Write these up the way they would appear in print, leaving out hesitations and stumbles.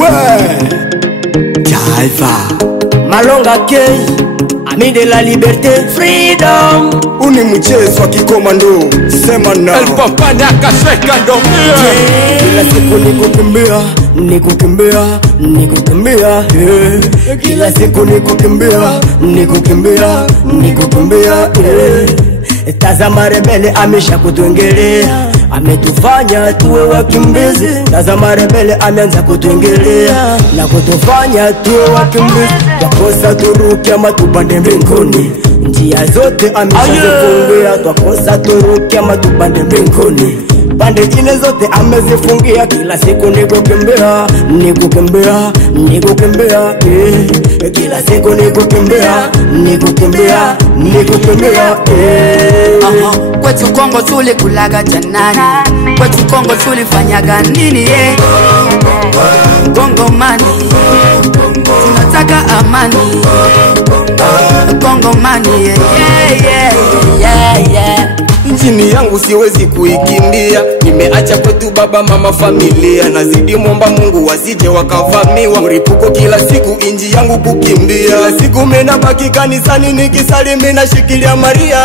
Ouais Jaiva Malonga K, ami de la liberté, freedom. Uni mchezo wa kikomando, sema na El papa nakasweka ndomia. Kila siku nikukimbia, nikukimbia, nikukimbia, kila siku nikukimbia, nikukimbia, nikukimbia, Tazama rebele amesha kutuingilia, ametufanya tuwe wakimbizi. Tazama rebele ameanza kutuingilia na kutufanya tuwe wakimbizi. Twakosa turuke ama tupande mbinguni, njia zote ameshazifungia. Twakosa turuke ama tupande mbinguni, pande jine zote amezifungia. Kila siku nikukimbia, nikukimbia, nikukimbia, kila siku nikukimbia, nikukimbia, nikukimbia, Kwetu Kongo tulikulaga janani, kwetu Kongo tulifanyaga nini Kongo mani, tunataka amani. Kongo mani, Nchini yangu siwezi kuikimbia, nimeacha kwetu baba mama familia. Nazidi muomba Mungu wasije wakavamiwa, mripuko kila siku inji yangu kukimbia. Kila siku mena baki kanisani nikisali mina shikilia Maria.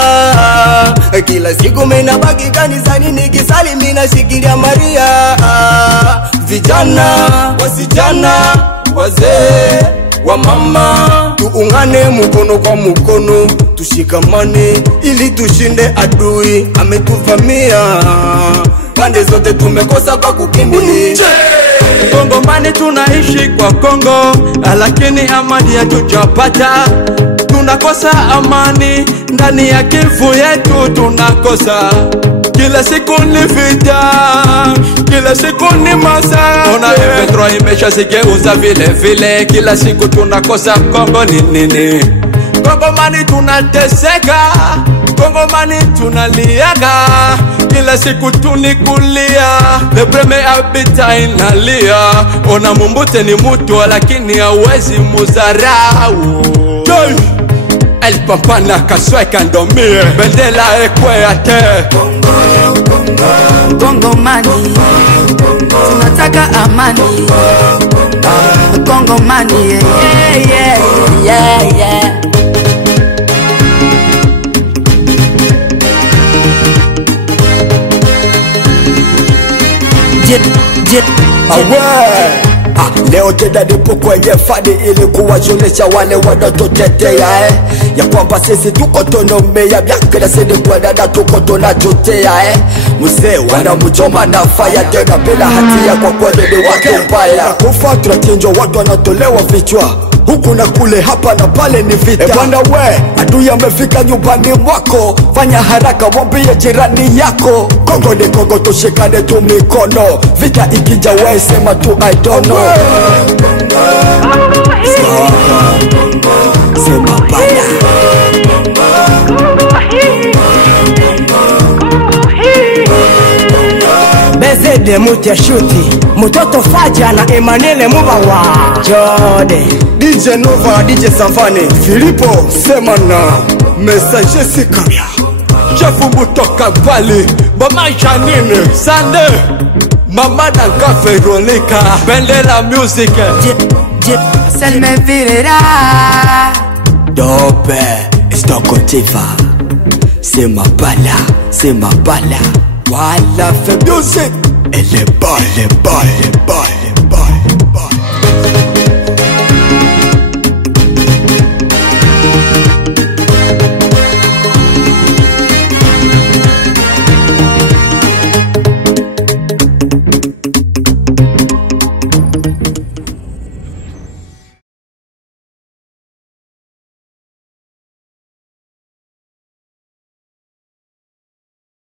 Kila siku mena baki kanisani nikisali mina shikilia Maria. Vijana, wasichana, wazee, wa mama, tuungane mkono kwa mkono, tushikamane ili tushinde adui ametuvamia. Pande zote tumekosa pa kukimbia. Kongo mani tunaishi kwa Kongo, lakini amani hatujapata. Tunakosa amani ndani ya Kivu yetu, tunakosa. Kila siku ni vita, kila siku ni masa. Ona M23 imeshazigeuza vile vile. Kila siku tunakosa. Kongo ni nini? Kongo mani tunateseka, Kongo mani tunaliaga. Kila siku tunikulia, the breme abita inalia. Ona Mumbute ni mutu lakini hawezi muzarau. El papa nakasweka ndomie, bendela ekwete. Kongo mani, tunataka amani. Kongo mani, Leo tena nipo kwenye fadi ili kuwajulisha wale wanaotutetea ya kwamba sisi tuko tonomea miaka na sisi kwa dada tuko tunachotea Mzee wanamchoma na faya tena bila hatia, kwa kweli ni watu mbaya. Kufa tunachinjwa, watu wanatolewa vichwa huku na kule, hapa na pale ni vita. Bwana we, adui amefika nyumbani mwako, fanya haraka mwambie jirani yako. Kongo ni Kongo, tushikane tu mikono, vita ikija we sema tu I don't know. Sema baya Bezede mutia shuti, mutoto Faja na Emmanuel Mubawa Jode, DJ Nova, DJ Savane, Filipo, sema na Messager Sikaria, Chefu Mutoka Bali, Mama Janine, Sande, Mama Danka Veronica, Bendela Music, Selme Virera, Dope, Stokotiva, sema bala, wala fe music, elle est balle, balle, balle.